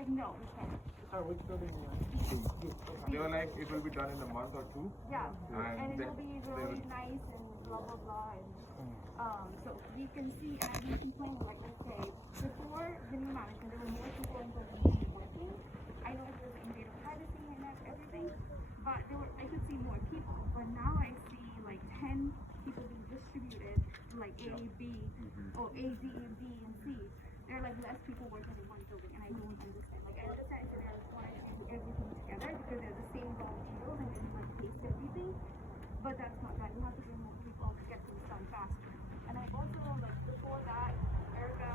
like, no, we can't. Which building They were like, it will be done in a month or two. Yeah, and then it'll be they really will- nice and blah blah blah. And so we can see and we complain like, okay, before the new management, there were more people in the building working. I know it was invaded privacy and everything, but I could see more people. But now I see like 10 people being distributed, like A, B, or A, D, and B, and C. There are like less people working in one building, and I don't understand. Like I understand if they're trying to do everything together because they're the same raw materials and then like taste everything, but that's not right. You have to bring more people to get things done faster. And I also like before that, Erica,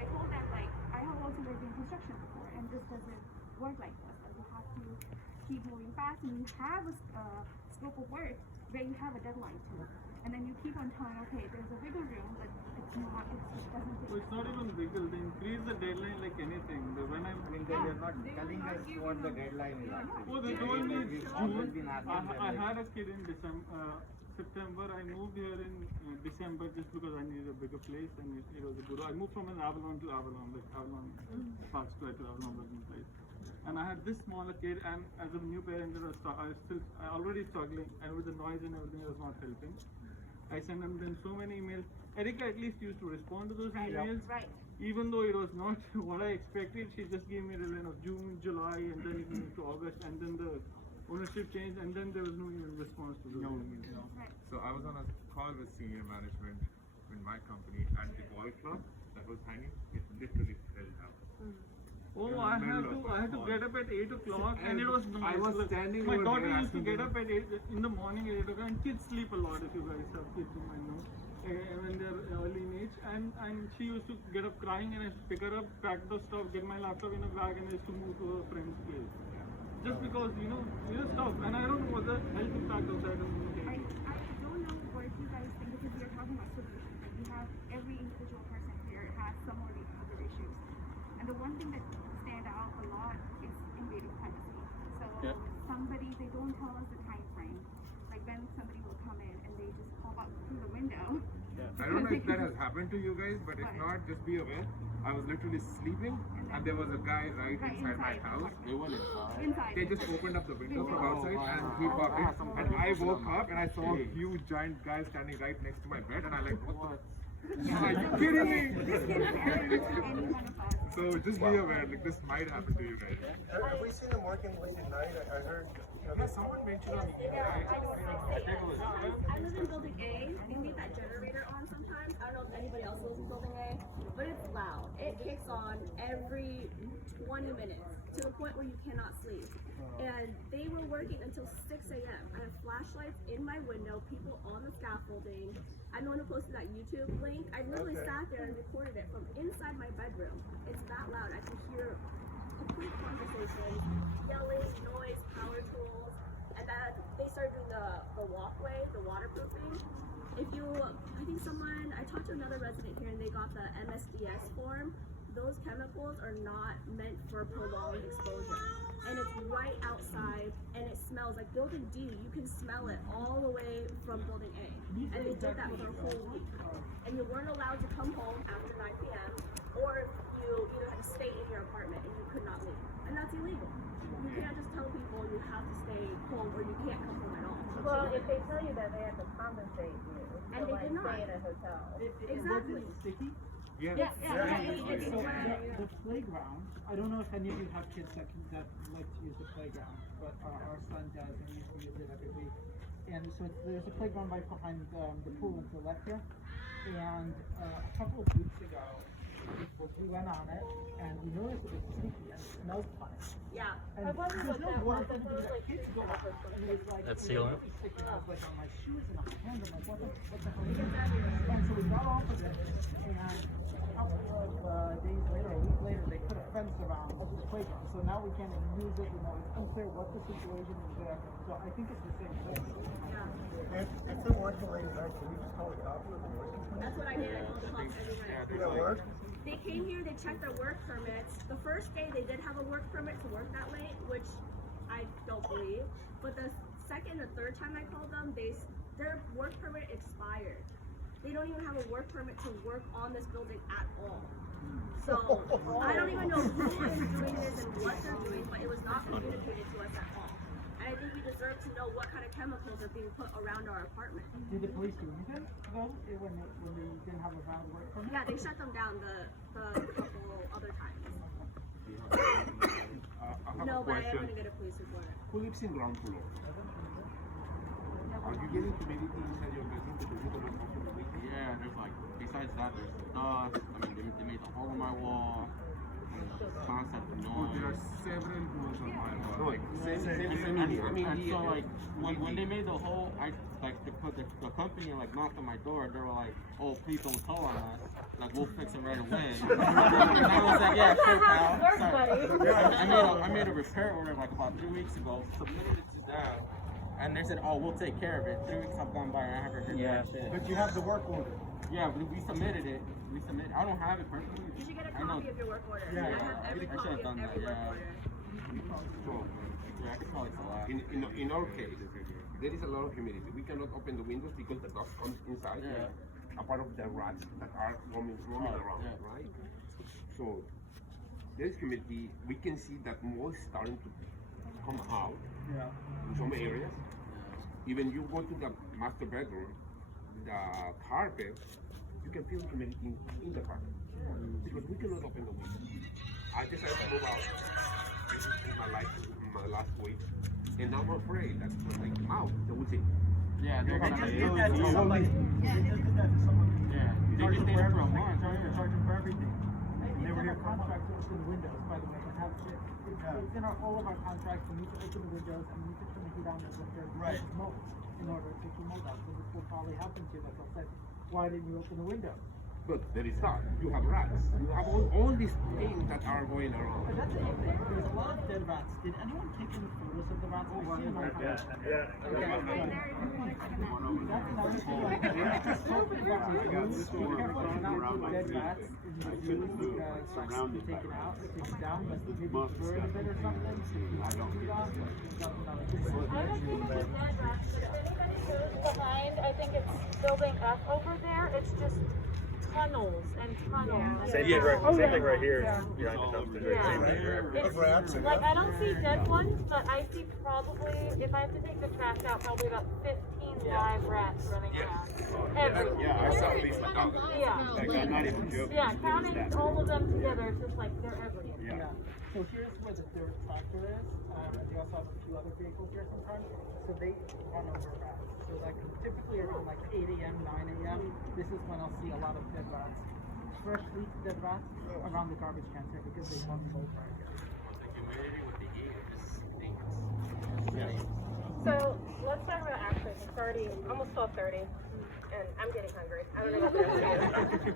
I told them like I have also worked in construction before, and this doesn't work like this. Like you have to keep moving fast, and you have a scope of work where you have a deadline to. And then you keep on telling, okay, there's a wiggle room, but it's not, it doesn't take. So it's not even wiggle, they increase the deadline like anything. When I mean, they're not telling us what the deadline is actually. Oh, they told me it's We've always June. been asking them, I like, had a kid in September. I moved here in December just because I needed a bigger place and it was a good. I moved from an Avalon to Avalon, like Avalon Park Square to Avalon working place. And I had this smaller kid, and as a new parent, I already struggling, and with the noise and everything, it was not helping. I sent them so many emails. Erica at least used to respond to those emails. Right. Even though it was not what I expected, she just gave me the line of June, July, and then it moved to August, and then the ownership changed, and then there was no even response to those emails. Right. So I was on a call with senior management in my company, and the ball club that was hanging, it literally fell down. Oh, In the I middle had of to a get up at 8 o'clock, and it was noise. I was standing My over daughter there used to asking get them- up at 8 in the morning at 8 o'clock, and kids sleep a lot. If you guys have kids, you might know. When they're early in age, and she used to get up crying, and I used to pick her up, pack the stuff, get my laptop in a bag, and I used to move to a friend's place. Just because stuff, and I don't know what the health impact of that is. I don't know what you guys think because we are talking about solutions. Like we have every individual person here has some of these other issues. And the one thing that stand out a lot is invading privacy. So they don't tell us the time frame. Like when somebody will come in and they just pop up through the window. I don't know if that has happened to you guys, but if not, just be aware. I was literally sleeping, and there was a guy right inside my house. they were inside. Inside. They just opened up the window from outside, and he popped in. And I woke up, and I saw a huge giant guy standing right next to my bed, and I like, what? Are you kidding me? This can happen to any one of us. So just be aware, like this might happen to you guys. Have we seen them working late at night? I heard, Yeah, someone mentioned on the email. I live in building A. They leave that generator on sometimes. I don't know if anybody else lives in building A, but it's loud. It kicks on every 20 minutes to the point where you cannot sleep. And they were working until 6 a.m. I have flashlights in my window, people on the scaffolding. I'm the one who posted that YouTube link. I literally sat there and recorded it from inside my bedroom. It's that loud. I can hear complete conversations, yelling, noise, power tools, and then they started doing the walkway, the waterproofing. I talked to another resident here and they got the MSDS form. Those chemicals are not meant for prolonged exposure. And it's right outside and it smells like building D, you can smell it all the way from building A. And they did that for a whole week. And you weren't allowed to come home after 9 p.m. or you either had to stay in your apartment and you could not leave. And that's illegal. You can't just tell people you have to stay home or you can't come home at all. Well, if they tell you that, they have to compensate you. And they did not. Stay in a hotel. Exactly. Sticky? Yeah. Yes, So it's the playground, I don't know if any of you have kids that like to use the playground, but our son does, and we use it every week. And so there's a playground right behind the pool to the left here. And a couple of weeks ago, we went on it, and we noticed it was sticky and it smelled funny. Yeah. And there's no water for the kids go up it, and it was like, That's it was sealant? really sticky. I was like on my shoes and on my hands, I'm like, what the hell is this? And so we got off of it, and a couple of days later, a week later, they put a fence around the playground. So now we can't even use it, it's unclear what the situation is there. So I think it's the same thing. if they're working late at night, can we just call the cops or the nursing? That's what I did. I called the cops everywhere. Did that work? They came here, they checked their work permits. The first day they did have a work permit to work that late, which I don't believe. But the second or third time I called them, their work permit expired. they don't even have a work permit to work on this building at all. So I don't even know who is doing this and what they're doing, but it was not communicated to us at all. And I think we deserve to know what kind of chemicals are being put around our apartment. Did the police do anything though when they didn't have a valid work permit? Yeah, they shut them down the couple other times. I have No, a but I am question. gonna get a police report. Who lives in ground floor? Are you getting humidity inside your building because you cannot open the window? Yeah, there's like, besides that, there's dust. I mean, they made a hole in my wall. There's constant Oh, there are noise. several holes on my wall. No, same And thing. so like when they made the hole, the company like knocked on my door. They were like, "Oh, please don't call on us. Like we'll fix it right away." And I was like, "Yeah, sure, pal." So I made a repair order like about 3 weeks ago. Submitted it to them, and they said, "Oh, we'll take care of it." 3 weeks have gone by and I haven't heard back shit. But you have the work order. Yeah, we submitted it. I don't have it personally. You should get a I know. copy of your work order. Yeah, I yeah. have every I should copy have of done that, every work yeah. order. So, Yeah, I could probably sell that. in our case, there is a lot of humidity. We cannot open the windows because the dust comes inside. Yeah. A part of the rats that are roaming around, yeah. right? So there is humidity. We can see that mold starting to come out Yeah. in some areas. Even you go to the master bedroom, the carpet, you can feel humidity in the carpet because we cannot open the window. I decided to move out in my last week, and now I'm afraid that when I come out, they will say, Yeah, they're They gonna just do did that to it. somebody. They just did that to someone. Yeah, they Charge just them did for it for a everything. month. Charge them for everything. It's They were in here our for a month. contract to open the windows, by the way. It's in all of our contracts. We need to open the windows and we need to turn the heat on if there's Right. smoke in order to keep mold out. So this will probably happen to you. Like I said, why didn't you open the window? but there is that. You have rats. You have all these things that are going around. But that's it. There's a lot of dead rats. Did anyone take any photos of the rats? I see them on camera. Right there, if you want to check them out. That's another thing. Like, just talking about the zoos, be careful to not put dead rats in the zoos because rats can be taken out, taken down, but maybe burn a bit or something. I don't feed on. That's another thing. I don't think it's a dead rat, but if anybody goes behind, I think it's building F over there, it's just tunnels and tunnels. Same thing right here. Behind the dumpster. Yeah. Same thing here. It's, like, I don't see dead ones, but I see probably, if I have to take the trash out, probably about 15 live rats running around. Everywhere. Yeah, I saw at least a dog. Yeah. Like, I'm not even joking. Yeah, counting all of them together, it's just like, they're everywhere. Yeah. So here's where the dirt tractor is, and they also have a few other vehicles here sometimes. So they run over rats. So like typically around like 8 a.m., 9 a.m., this is when I'll see a lot of dead rats, freshly dead rats around the garbage cans here because they want mold right here. So let's talk about action. It's already almost 12:30, and I'm getting hungry. I don't know what the rest of you.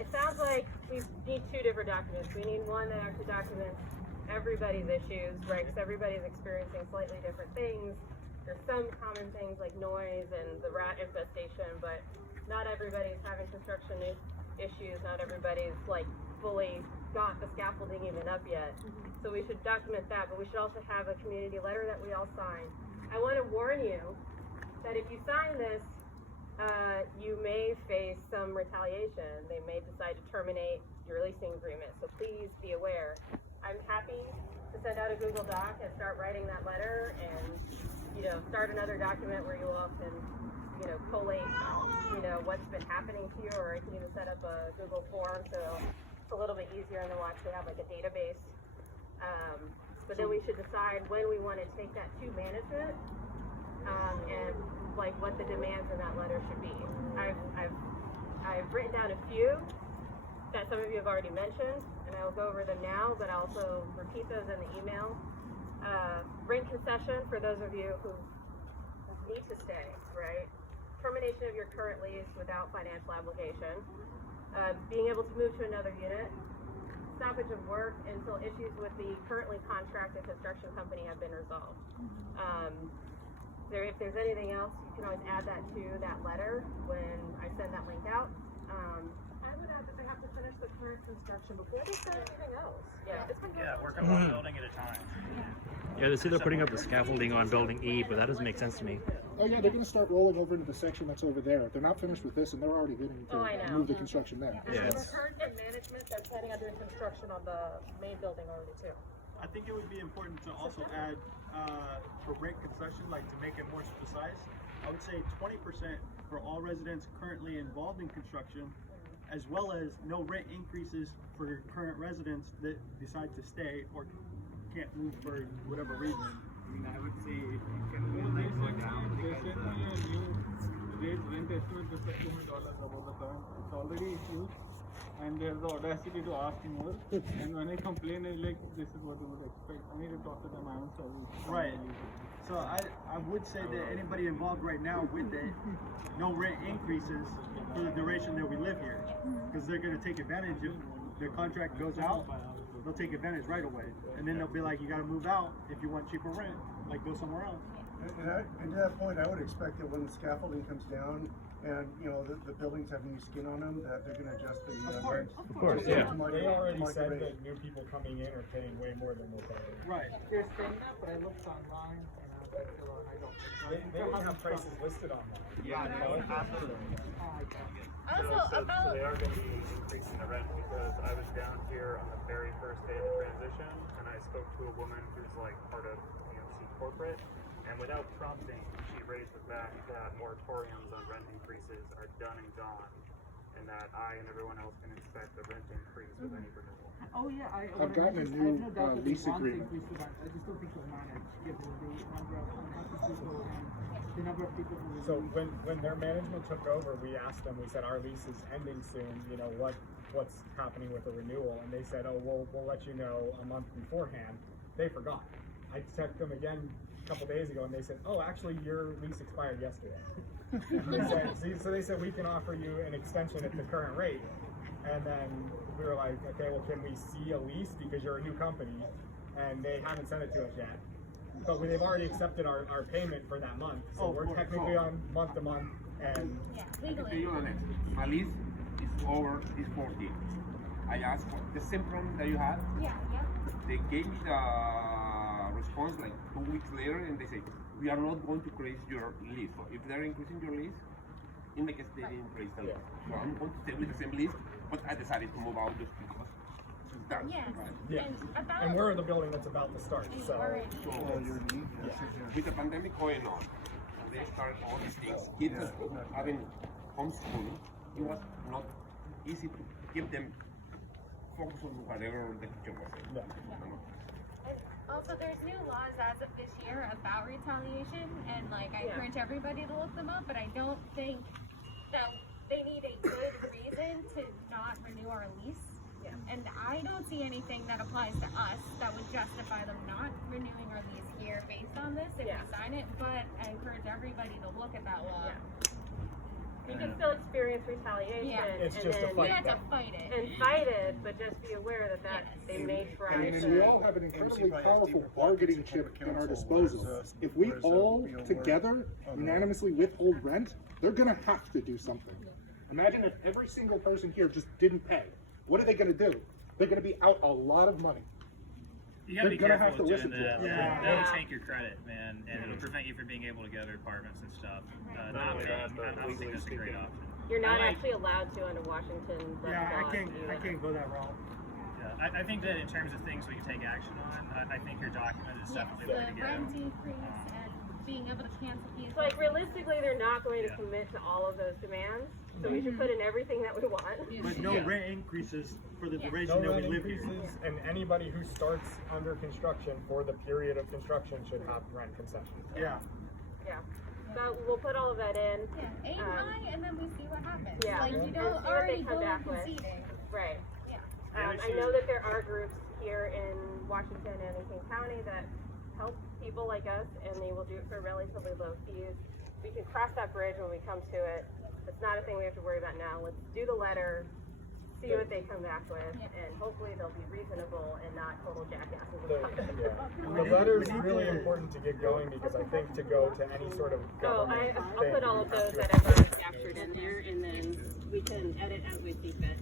It sounds like we need two different documents. We need one that actually documents everybody's issues, right? Because everybody's experiencing slightly different things. There's some common things like noise and the rat infestation, but not everybody's having construction issues. Not everybody's like fully got the scaffolding even up yet. So we should document that, but we should also have a community letter that we all sign. I want to warn you that if you sign this, you may face some retaliation. They may decide to terminate your leasing agreement, so please be aware. I'm happy to send out a Google Doc and start writing that letter and, start another document where you all can, collate, what's been happening to you, or I can even set up a Google form so it's a little bit easier and then we'll actually have like a database. But then we should decide when we want to take that to management, and like what the demands in that letter should be. I've written down a few that some of you have already mentioned, and I will go over them now, but I'll also repeat those in the email. Rent concession for those of you who need to stay, right? Termination of your current lease without financial obligation. Being able to move to another unit. Stoppage of work until issues with the currently contracted construction company have been resolved. If there's anything else, you can always add that to that letter when I send that link out. I would add that they have to finish the current construction before they start anything else. Yeah, it's been going on. Working one building at a time. Yeah, they say they're putting up the scaffolding on building E, but that doesn't make sense to me. Oh yeah, they're gonna start rolling over into the section that's over there. They're not finished with this, and they're already getting to I know. move the construction there. Yeah, We've it's, heard from management they're planning on doing construction on the main building already too. I think it would be important to also add for rent concession, like to make it more precise. I would say 20% for all residents currently involved in construction, as well as no rent increases for current residents that decide to stay or can't move for whatever reason. I mean, I would say it can go down. They sent me a new rate rent estimate just like $200 above the current. It's already huge, and they have the audacity to ask more. And when I complain, it's like, this is what you would expect. I need to talk to them. I am sorry. Right. So I would say that anybody involved right now with it, no rent increases for the duration that we live here, because they're going to take advantage of their contract goes out. They'll take advantage right away, and then they'll be like, you got to move out if you want cheaper rent, like go somewhere else. And to that point, I would expect that when the scaffolding comes down and, you know, the buildings have new skin on them, that they're gonna adjust the rent. of course, yeah. They already said rate. that new people coming in are paying way more than we're paying. Right. They're saying that, but I looked online and I was like, "Hello," and I don't think so. They don't have prices listed online. Yeah, absolutely. Also, So they are going to be increasing the rent because I was down here on the very first day of the transition and I spoke to a woman who's like part of EMC corporate, and without prompting, she raised the fact that moratoriums on rent increases are done and gone, and that I and everyone else can expect the rent increase with any renewal. Oh yeah, I've gotten a new, no doubt that lease they want to agreement. increase the rent. I just don't think they'll manage given the number of unhappy people and the number of people who. So when their management took over, we asked them. We said our lease is ending soon. You know what's happening with the renewal, and they said, oh, we'll let you know a month beforehand. They forgot. I checked them again a couple days ago, and they said, oh, actually your lease expired yesterday. So they said we can offer you an extension at the current rate, and then we were like, okay, well, can we see a lease because you're a new company, and they haven't sent it to us yet. But they've already accepted our payment for that month, so we're technically on month to month, and I can tell you the next. My lease is over this 14. I asked for the same problem that you had. Yeah. They gave me the response like 2 weeks later, and they say, we are not going to increase your lease. So if they're increasing your lease, in the case they didn't increase the lease. So I'm going to stay with the same lease, but I decided to move out just because it's done. Yes. yeah. And we're the building that's about to start, so. So, with the pandemic going on, and they started all these things, kids having homeschooling, it was not easy to keep them focused on whatever the teacher was saying. Also, there's new laws as of this year about retaliation, and like I encourage everybody to look them up, but I don't think that they need a good reason to not renew our lease. Yeah. And I don't see anything that applies to us that would justify them not renewing our lease here based on this if we sign it, but I encourage everybody to look at that law. You can still experience retaliation, It's and just a then We fight. have to fight it. and fight it, but just be aware that they may try And to. we all have an incredibly powerful bargaining chip at our disposal. If we all together unanimously withhold rent, they're gonna have to do something. Imagine if every single person here just didn't pay. What are they gonna do? They're gonna be out a lot of money. You gotta be They're gonna careful have to with listen doing to that. us. Like, Yeah. that'll tank your credit, man, and it'll prevent you from being able to get other apartments and stuff. Not paying, I don't think that's a great option. You're not actually allowed to under Washington. I can't go that route. Yeah, I think that in terms of things we can take action on, I think your document is definitely the way to The go. rent increase and being able to cancel fees. So like realistically, they're not going to commit to all of those demands. So we should put in everything that we want. But no rent increases for the No duration that we rent live here. increases, and anybody who starts under construction for the period of construction should have rent concessions. Yeah. Yeah. So we'll put all of that in. Yeah, aim high and then we see what happens. Yeah. Like you And don't see what already they come go back with. conceding. Right. Yeah. I know that there are groups here in Washington and in King County that help people like us, and they will do it for relatively low fees. We can cross that bridge when we come to it. It's not a thing we have to worry about now. Let's do the letter, see what they come back with, and hopefully they'll be reasonable and not total jackasses. The letter is really important to get going because I think to go to any sort of government I'll put all of those that I've captured in there, and then we can edit as we see fit.